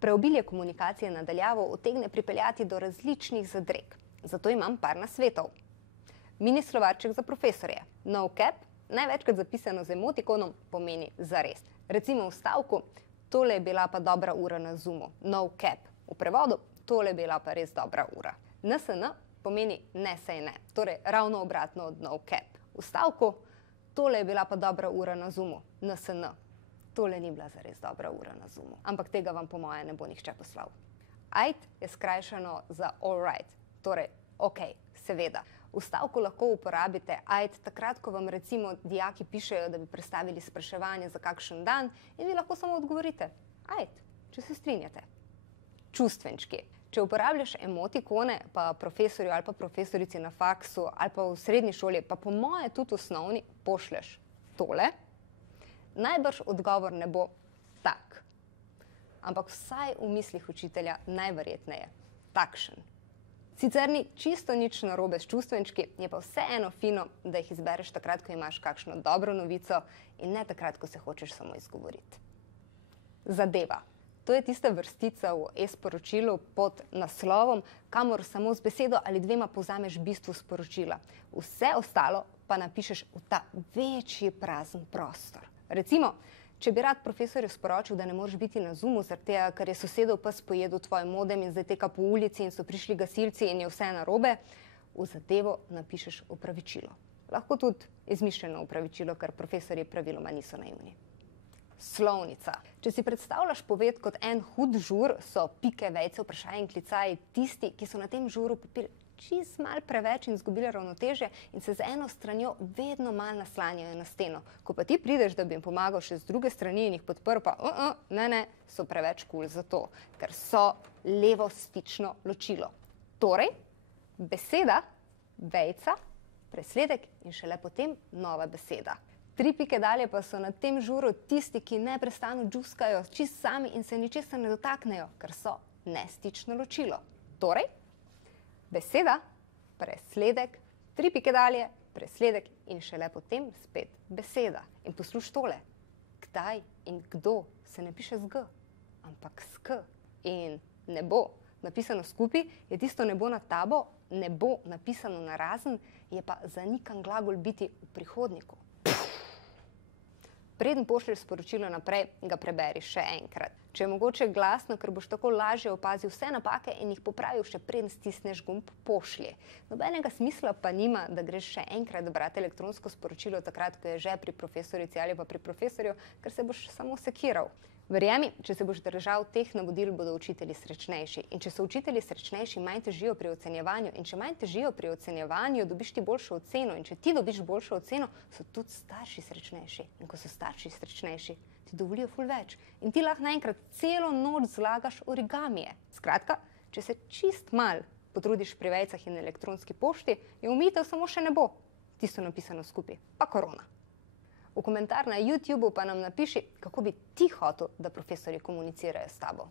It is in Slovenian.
Preobilje komunikacije na daljavo utegne pripeljati do različnih zadreg. Zato imam par nasvetov. Mini slovarček za profesorje. No cap, največkrat zapisano z emotikonom, pomeni zares. Recimo v stavku, tole je bila pa dobra ura na Zoomu. No cap. V prevodu, tole je bila pa res dobra ura. NSN pomeni ne sej ne, torej ravno obratno od no cap. V stavku, tole je bila pa dobra ura na Zoomu. NSN. Tole ni bila zares dobra ura na Zoomu. Ampak tega vam po moje ne bo nihče poslal. Ajt je skrajšano za all right, torej ok, seveda. V stavku lahko uporabite ajt takrat, ko vam recimo dijaki pišejo, da bi prestavili spraševanje za kakšen dan in vi lahko samo odgovorite ajt, če se strinjate. Čustvenčki. Če uporabljaš emotikone, pa profesorju ali pa profesorici na faksu ali pa v srednji šoli, pa po moje tudi osnovni, pošlješ tole, najbrž odgovor ne bo tak. Ampak vsaj v mislih učitelja najverjetneje takšen. Sicer ni čisto nič narobe s čustvenčki, je pa vseeno fino, da jih izbereš takrat, ko imaš kakšno dobro novico in ne takrat, ko se hočeš samo izgovoriti. Zadeva. To je tista vrstica v e-sporočilu pod naslovom, kamor samo z besedo ali dvema povzameš bistvo sporočila. Vse ostalo pa napišeš v ta večji prazen prostor. Recimo, če bi rad profesorju sporočil, da ne moreš biti na Zoomu, zaradi tega, ker je sosedov pes pojedel tvoj modem in zdaj teka po ulici in so prišli gasilci in je vse narobe, v zadevo napišeš opravičilo. Lahko tudi izmišljeno opravičilo, ker profesorji praviloma niso naivni. Slovnica. Če si predstavljaš poved kot en hud žur, so pike, vejce, vprašaji in klicaji tisti, ki so na tem žuru popili čist malo preveč in izgubili ravnotežje in se z eno stranjo vedno malo naslanjajo na steno. Ko pa ti prideš, da bi jim pomagal še z druge strani in jih podprl, pa ne, so preveč kul za to, ker so levo stično ločilo. Torej, beseda, vejca, presledek in šele potem nova beseda. 3 pike dalje pa so na tem žuru tisti, ki neprestano džuskajo čist sami in se ničesar ne dotaknejo, ker so nestično ločilo. Torej, beseda, presledek, 3 pike dalje, presledek in šele potem spet beseda. In poslušaj tole, kdaj in kdo se ne piše z G, ampak s K. In nebo, napisano skupaj, je tisto nebo nad tabo, nebo napisano narazen, je pa zanikan glagol biti v prihodniku. Preden pošlješ sporočilo naprej, ga preberi še enkrat. Če je mogoče glasno, ker boš tako lažje opazil vse napake in jih popravil še preden stisneš gumb pošlji. Nobenega smisla pa nima, da greš še enkrat brati elektronsko sporočilo takrat, ko je že pri profesorici ali pa pri profesorju, ker se boš samo sekiral. Verjemi, če se boš držal teh navodil, bodo učitelji srečnejši. In če so učitelji srečnejši, manj težijo pri ocenjevanju. In če manj težijo pri ocenjevanju, dobiš ti boljšo oceno. In če ti dobiš boljšo oceno, so tudi starši srečnejši. In ko so starši srečnejši, ti dovolijo ful več. In ti lahko naenkrat celo noč zlagaš origamije. Skratka, če se čist mal potrudiš pri vejcah in elektronski pošti, je omejitev samo še nebo. Tisto napisano skupaj, pa korona. V komentar na YouTubeu pa nam napiši, kako bi ti hotel, da profesorji komunicirajo s tabo.